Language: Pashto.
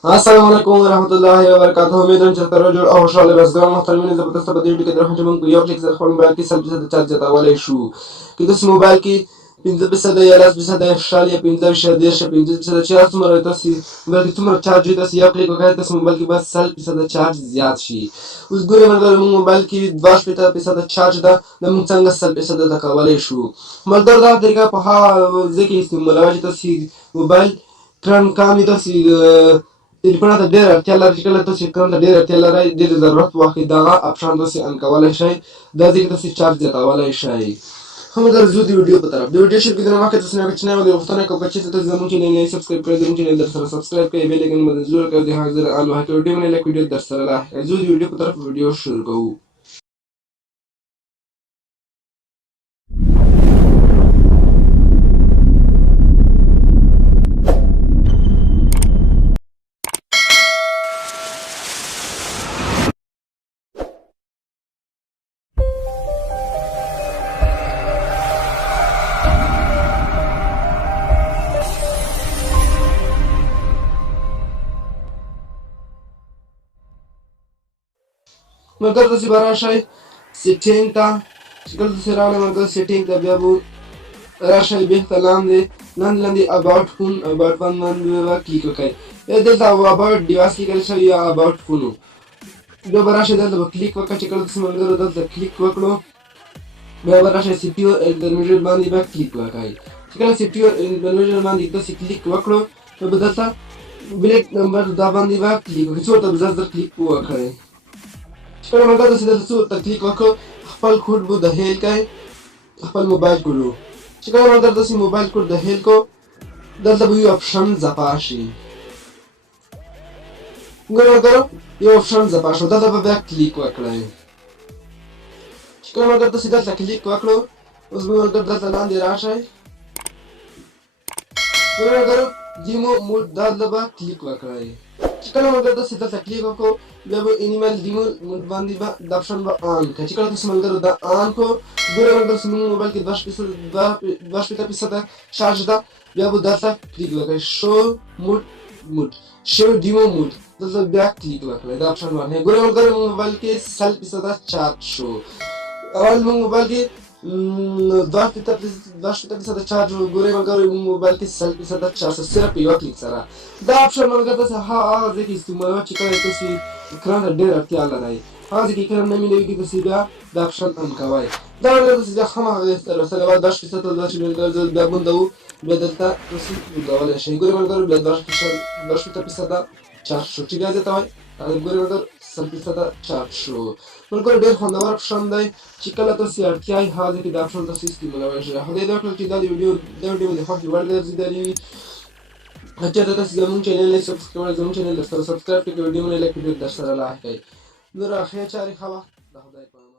Assalamualaikum warahmatullahi wabarakatuh. Medan cerita jujur awal soal bas gram محترمين إذا بتستفاد يوم كده راح نجيبهم يوم كده خلهم بالك سال بس تشارج ولا شو كده اسمه بالك بينزل بس هذا يلاس بس هذا الشالية بينزل بس هذا يش بينزل بس هذا شيء اسمه رأيت سي بالك تمر تشارج ده سي ياكل وكذا اسمه بالك بس سال بس هذا تشارج زيادة شيء وزغوري مرة من بالك دواش بس هذا تشارج ده لما تانغ سال بس هذا تكوالي شو مرة ده تريكا بها زي كي اسمه ملاواج ده سي موبايل كان كامل ده سي تلیفون ته ډېره اړتیا لري چې کله تاسو کوم ته ډېره اړتیا لرئ ډېر ضرورت واخلي دغه اپشن تاسو ان کولی شئ دا ځکه تاسو چارج زیاتولی شئ هم درځو د ویډیو په طرف د ویډیو شروع کېدو مخکې تاسو نه کوچنی غوندې غوښتنه کوم چې تاسو زموږ چینل یې سبسکرایب کړئ زموږ چینل در سره سبسکرایب کړئ بیل آیکن باندې زور کړئ د هغه ځای آل وهڅوئ ویډیو باندې لایک ویډیو در سره لاحق ځو د ویډیو په طرف ویډیو شروع کوو مګر تاسو به راشئ سیټینګ ته چې کله تاسو راغلئ مګر سیټینګ ته بیا به راشئ بېرته لاندې اباوټ فون اباوټ فون باندې به کلیک وکړئ یا دلته اباوټ ډیوایس لیکل شوي یا اباوټ فون بیا به راشئ دلته به کلیک وکړئ چې کله تاسو ملګرو دلته کلیک وکړو بیا به راشئ سیکیور انټرمیډیټ باندې به کلیک وکړئ چې کله سیکیور انټرمیډیټ باندې تاسو کلیک وکړو نو به دلته بلیک نمبر دا باندې به کلیک وکړئ څو ته به زر کلیک وکړئ کله مګر تاسو دلته څو ته کلیک وکړو خپل کوډ به داخل کړئ خپل موبایل کوډ چې کله مګر تاسو موبایل کوډ داخل کو دلته به یو اپشن ځپا شي مګر یو اپشن ځپا شو دلته به بیا کلیک وکړئ چې کله مګر تاسو دلته کلیک وکړو اوس به مګر دلته لاندې راشئ مګر دیمو موډ دلته به کلیک وکړئ چې کله مګر تاسو دلته کلیک وکړو بیا به انیمل دیمو موډ باندې به د اپشن به آن کړئ چې کله تاسو ملګرو دا آن کو ګوره مګر زموږ موبایل کې 2% شارژ ده بیا به دلته کلیک وکړئ شو موډ شو دیمو موډ دلته بیا کلیک وکړئ دا اپشن باندې ګوره مګر موبایل کې 100% چارج شو اول موبایل کې 2% چارج ګورئ مګر موبایل کې 100% چارج صرف یو کلیک سره دا اپشن مګر تاسو هغه ځای کې استعمالوئ چې کله تاسو اکران ته ډېره اړتیا لرئ هغه ځای کې اکران نه میلوي تاسو بیا دا اپشن آن کوئ دا مګر تاسو بیا هماغه سره بعد 10% بیا بندوو بیا دلته تاسو بندولی شئ ګورئ مګر بیا 10% چارج شو چې بیا زیاتوئ ګورئ مګر 100% چارج شو ملګرو ډېر خوندور اپشن دی چې کله تاسو اړتیا یې هغه ځای کې دا اپشن تاسو استعمالولی شئ خدای دې وکړي چې دا ویډیو مې خوښ وړ ګرځېدلی وي چېرته تاسو زموږ چینل یې سبسکرایب کړئ زموږ چینل در سره سبسکرایب کړئ ویډیو باندې لایک ویډیو در سره لاحق کړئ نور اخر چارې ښه وخت د خدای په